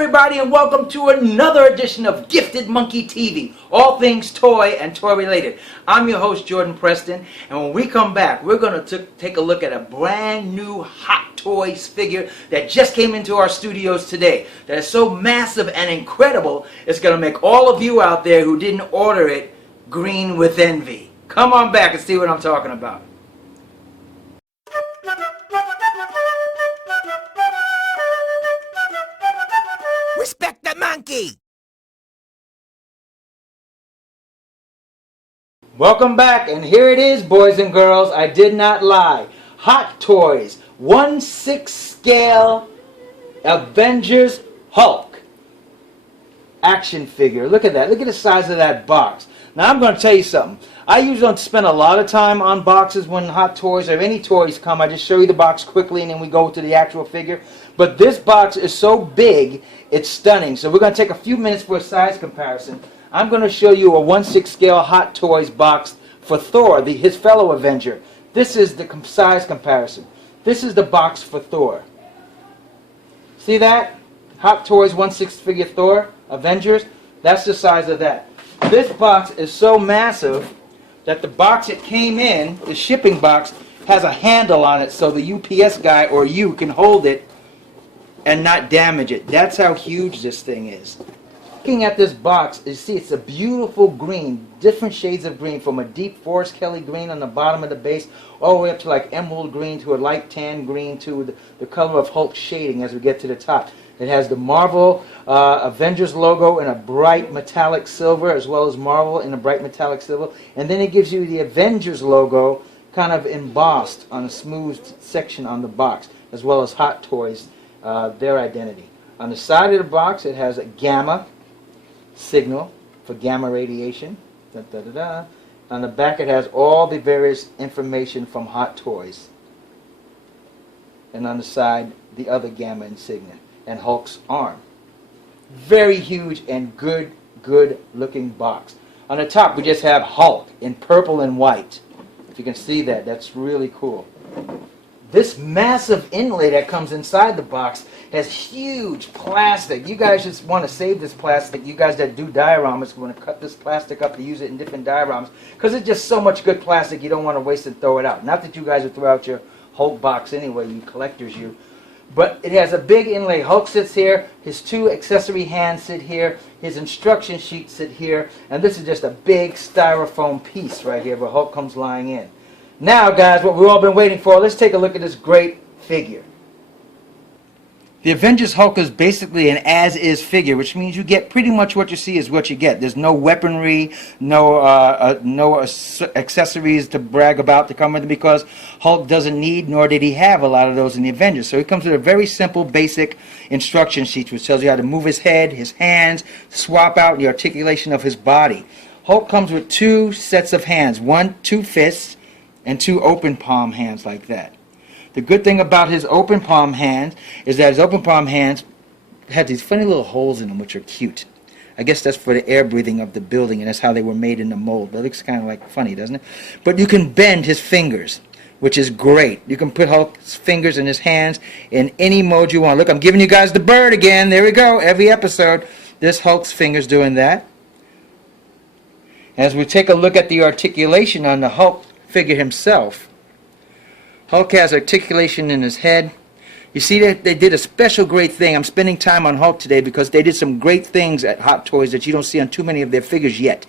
everybody, and welcome to another edition of Gifted Monkey TV, all things toy and toy related. I'm your host, Jordan Preston, and when we come back, we're going to take a look at a brand new Hot Toys figure that just came into our studios today. That is so massive and incredible, it's going to make all of you out there who didn't order it green with envy. Come on back and see what I'm talking about. Respect the monkey! Welcome back, and here it is, boys and girls. I did not lie. Hot Toys 1/6 scale Avengers Hulk action figure. Look at that. Look at the size of that box. Now I'm going to tell you something. I usually don't spend a lot of time on boxes when Hot Toys or any toys come. I just show you the box quickly and then we go to the actual figure. But this box is so big, it's stunning. So we're going to take a few minutes for a size comparison. I'm going to show you a 1/6 scale Hot Toys box for Thor, his fellow Avenger. This is the size comparison. This is the box for Thor. See that? Hot Toys 1/6 figure Thor, Avengers. That's the size of that. This box is so massive that the box it came in, the shipping box, has a handle on it so the UPS guy or you can hold it and not damage it. That's how huge this thing is. Looking at this box, you see it's a beautiful green, different shades of green, from a deep Forest Kelly green on the bottom of the base all the way up to like emerald green to a light tan green to the color of Hulk shading as we get to the top. It has the Marvel Avengers logo in a bright metallic silver, as well as Marvel in a bright metallic silver. And then it gives you the Avengers logo kind of embossed on a smooth section on the box, as well as Hot Toys, their identity. On the side of the box, it has a gamma signal for gamma radiation. Da, da, da, da. On the back, it has all the various information from Hot Toys. And on the side, the other gamma insignia and Hulk's arm. Very huge and good looking box. On the top we just have Hulk in purple and white. If you can see that, that's really cool. This massive inlay that comes inside the box has huge plastic. You guys just want to save this plastic. You guys that do dioramas want to cut this plastic up to use it in different dioramas, because it's just so much good plastic you don't want to waste and throw it out. Not that you guys would throw out your Hulk box anyway, you collectors you. But it has a big inlay. Hulk sits here, his two accessory hands sit here, his instruction sheet sit here, and this is just a big styrofoam piece right here where Hulk comes lying in. Now guys, what we've all been waiting for, let's take a look at this great figure. The Avengers Hulk is basically an as-is figure, which means you get pretty much what you see is what you get. There's no weaponry, no accessories to brag about to come with it, because Hulk doesn't need, nor did he have, a lot of those in the Avengers. So he comes with a very simple, basic instruction sheet, which tells you how to move his head, his hands, swap out the articulation of his body. Hulk comes with two sets of hands, two fists, and two open palm hands like that. The good thing about his open palm hands is that his open palm hands have these funny little holes in them, which are cute. I guess that's for the air breathing of the building, and that's how they were made in the mold. That looks kind of like funny, doesn't it? But you can bend his fingers, which is great. You can put Hulk's fingers in his hands in any mode you want. Look, I'm giving you guys the bird again. There we go. Every episode, this Hulk's fingers doing that. As we take a look at the articulation on the Hulk figure himself, Hulk has articulation in his head. You see that they did a special great thing. I'm spending time on Hulk today because they did some great things at Hot Toys that you don't see on too many of their figures yet.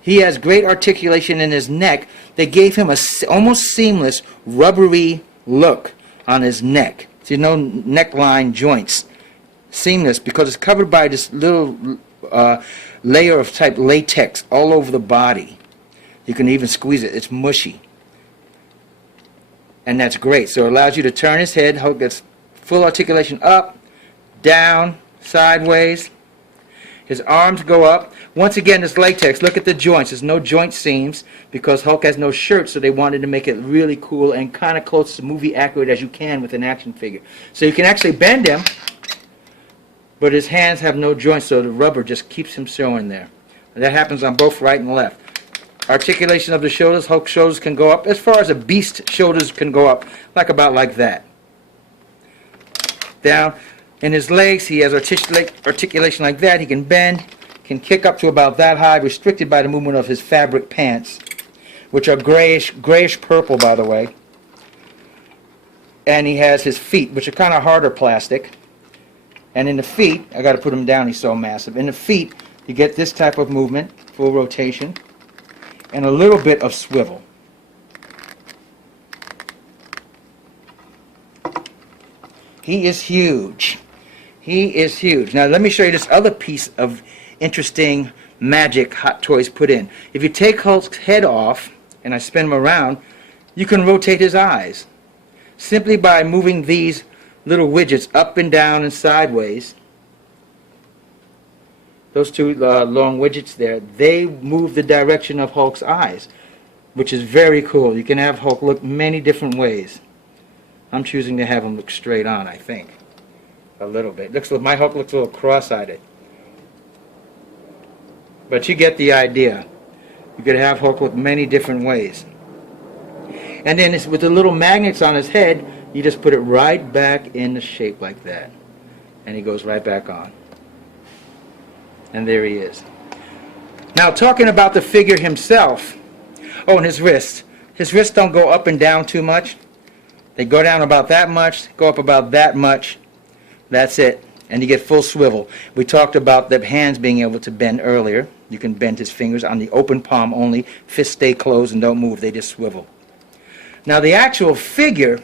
He has great articulation in his neck. They gave him a almost seamless rubbery look on his neck. See, no neckline joints. Seamless because it's covered by this little layer of type latex all over the body. You can even squeeze it. It's mushy. And that's great. So it allows you to turn his head. Hulk gets full articulation up, down, sideways. His arms go up. Once again, this latex, look at the joints. There's no joint seams because Hulk has no shirt, so they wanted to make it really cool and kind of close to movie accurate as you can with an action figure. So you can actually bend him, but his hands have no joints, so the rubber just keeps him showing there. And that happens on both right and left. Articulation of the shoulders. Hulk's shoulders can go up as far as a beast shoulders can go up, like about like that. Down. In his legs, he has articulation like that. He can bend, can kick up to about that high, restricted by the movement of his fabric pants, which are grayish purple, by the way. And he has his feet, which are kind of harder plastic. And in the feet, I got to put him down, he's so massive. In the feet, you get this type of movement, full rotation, and a little bit of swivel. He is huge. He is huge. Now let me show you this other piece of interesting magic Hot Toys put in. If you take Hulk's head off, and I spin him around, you can rotate his eyes. Simply by moving these little widgets up and down and sideways. Those two long widgets there, they move the direction of Hulk's eyes, which is very cool. You can have Hulk look many different ways. I'm choosing to have him look straight on, I think. A little bit. My Hulk looks a little cross-eyed. But you get the idea. You could have Hulk look many different ways. And then with the little magnets on his head, you just put it right back in the shape like that. And he goes right back on. And there he is. Now talking about the figure himself. Oh, and his wrists. His wrists don't go up and down too much. They go down about that much, go up about that much. That's it. And you get full swivel. We talked about the hands being able to bend earlier. You can bend his fingers on the open palm only. Fists stay closed and don't move. They just swivel. Now the actual figure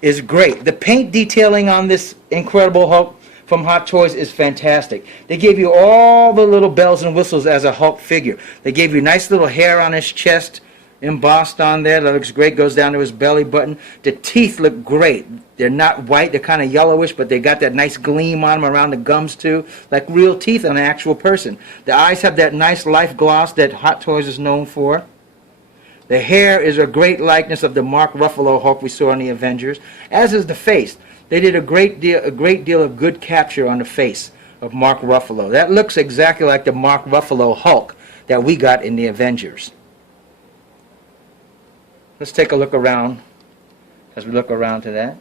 is great. The paint detailing on this Incredible Hulk from Hot Toys is fantastic. They gave you all the little bells and whistles as a Hulk figure. They gave you nice little hair on his chest, embossed on there. That looks great. Goes down to his belly button. The teeth look great. They're not white. They're kind of yellowish, but they got that nice gleam on them around the gums too, like real teeth on an actual person. The eyes have that nice life gloss that Hot Toys is known for. The hair is a great likeness of the Mark Ruffalo Hulk we saw in the Avengers, as is the face. They did a great deal of good capture on the face of Mark Ruffalo. That looks exactly like the Mark Ruffalo Hulk that we got in the Avengers. Let's take a look around as we look around to that.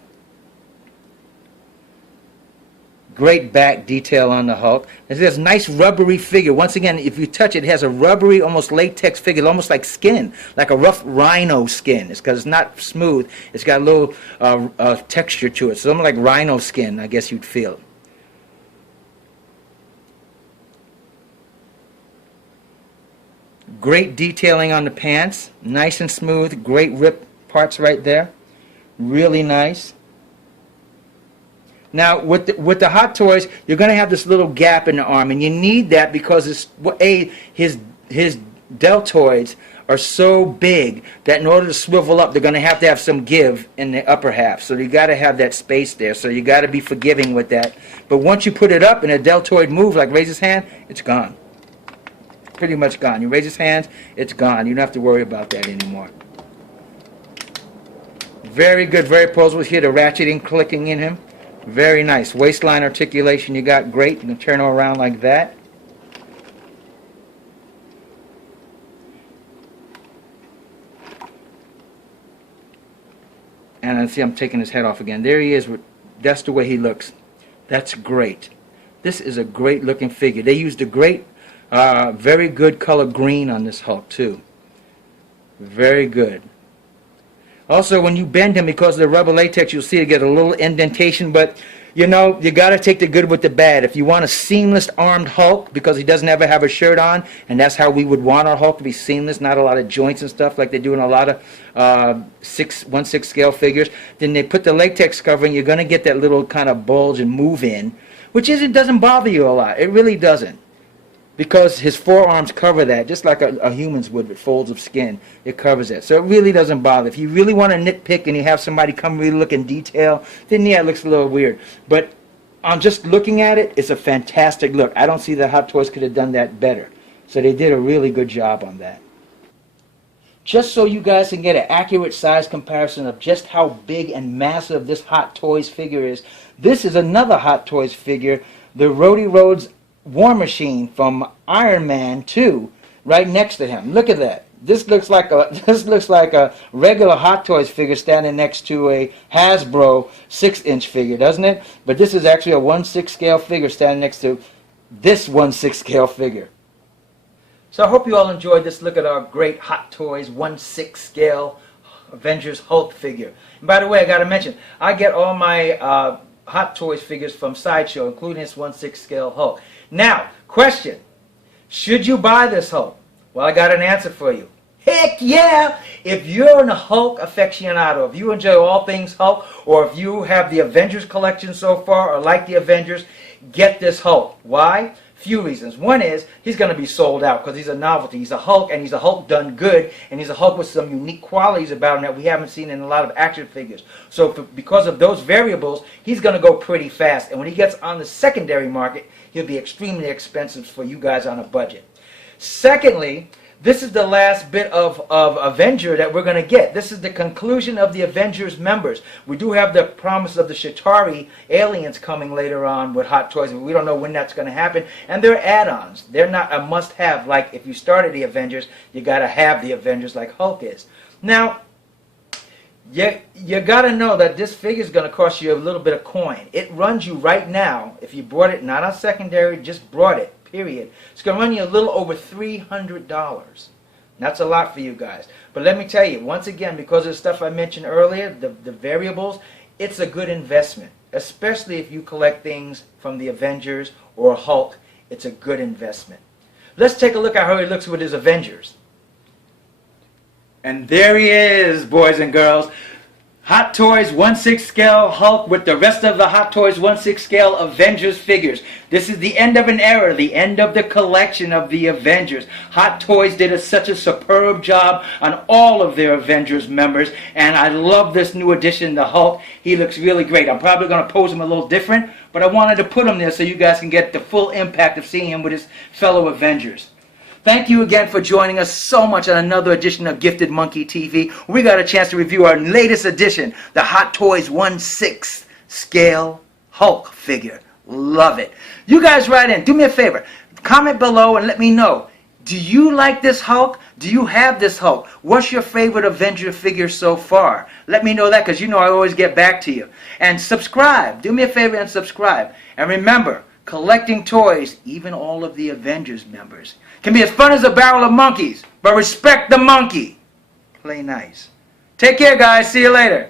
Great back detail on the Hulk. It has a nice rubbery figure. Once again, if you touch it, it has a rubbery, almost latex figure, almost like skin, like a rough rhino skin. It's because it's not smooth. It's got a little texture to it. So something like rhino skin, I guess you'd feel. Great detailing on the pants. Nice and smooth. Great rip parts right there. Really nice. Now, with the Hot Toys, you're going to have this little gap in the arm, and you need that because his deltoids are so big that in order to swivel up, they're going to have some give in the upper half. So you got to have that space there. So you got to be forgiving with that. But once you put it up and a deltoid moves, like raise his hand, it's gone. Pretty much gone. You raise his hands, it's gone. You don't have to worry about that anymore. Very good, very posable. Here the ratcheting, clicking in him. Very nice. Waistline articulation you got great. You can turn her around like that. And I see I'm taking his head off again. There he is. That's the way he looks. That's great. This is a great looking figure. They used a great, very good color green on this Hulk too. Very good. Also, when you bend him, because of the rubber latex, you'll see it get a little indentation, but you know, you got to take the good with the bad. If you want a seamless armed Hulk, because he doesn't ever have a shirt on, and that's how we would want our Hulk to be seamless, not a lot of joints and stuff like they do in a lot of 1/6 scale figures, then they put the latex covering, you're going to get that little kind of bulge and move in, which doesn't bother you a lot. It really doesn't. Because his forearms cover that, just like a human's would with folds of skin. It covers it. So it really doesn't bother. If you really want to nitpick and you have somebody come really look in detail, then yeah, it looks a little weird. But on just looking at it, it's a fantastic look. I don't see that Hot Toys could have done that better. So they did a really good job on that. Just so you guys can get an accurate size comparison of just how big and massive this Hot Toys figure is, this is another Hot Toys figure, the Rhodey Rhodes War Machine from Iron Man 2, right next to him. Look at that. This looks like a regular Hot Toys figure standing next to a Hasbro 6-inch figure, doesn't it? But this is actually a 1/6 scale figure standing next to this 1/6 scale figure. So I hope you all enjoyed this look at our great Hot Toys 1/6 scale Avengers Hulk figure. And by the way, I got to mention, I get all my Hot Toys figures from Sideshow, including this 1/6 scale Hulk. Now, question: should you buy this Hulk? Well, I got an answer for you. Heck yeah! If you're a Hulk aficionado, if you enjoy all things Hulk, or if you have the Avengers collection so far, or like the Avengers, get this Hulk. Why? Few reasons. One is, he's going to be sold out because he's a novelty. He's a Hulk, and he's a Hulk done good, and he's a Hulk with some unique qualities about him that we haven't seen in a lot of action figures. So because of those variables, he's going to go pretty fast. And when he gets on the secondary market, he'll be extremely expensive for you guys on a budget. Secondly, this is the last bit of Avenger that we're going to get. This is the conclusion of the Avengers members. We do have the promise of the Chitauri aliens coming later on with Hot Toys. We don't know when that's going to happen. And they're add-ons. They're not a must-have. Like if you started the Avengers, you got to have the Avengers like Hulk is. Now, you got to know that this figure is going to cost you a little bit of coin. It runs you right now, if you bought it, not on secondary, just bought it. Period. It's going to run you a little over $300. That's a lot for you guys. But let me tell you, once again, because of the stuff I mentioned earlier, the variables, it's a good investment. Especially if you collect things from the Avengers or Hulk, it's a good investment. Let's take a look at how he looks with his Avengers. And there he is, boys and girls. Hot Toys 1/6 scale Hulk with the rest of the Hot Toys 1/6 scale Avengers figures. This is the end of an era, the end of the collection of the Avengers. Hot Toys did such a superb job on all of their Avengers members, and I love this new addition, the Hulk. He looks really great. I'm probably going to pose him a little different, but I wanted to put him there so you guys can get the full impact of seeing him with his fellow Avengers. Thank you again for joining us so much on another edition of Gifted Monkey TV. We got a chance to review our latest edition, the Hot Toys 1/6 scale Hulk figure. Love it. You guys write in. Do me a favor. Comment below and let me know. Do you like this Hulk? Do you have this Hulk? What's your favorite Avenger figure so far? Let me know that because you know I always get back to you. And subscribe. Do me a favor and subscribe. And remember, collecting toys, even all of the Avengers members, can be as fun as a barrel of monkeys, but respect the monkey. Play nice. Take care, guys. See you later.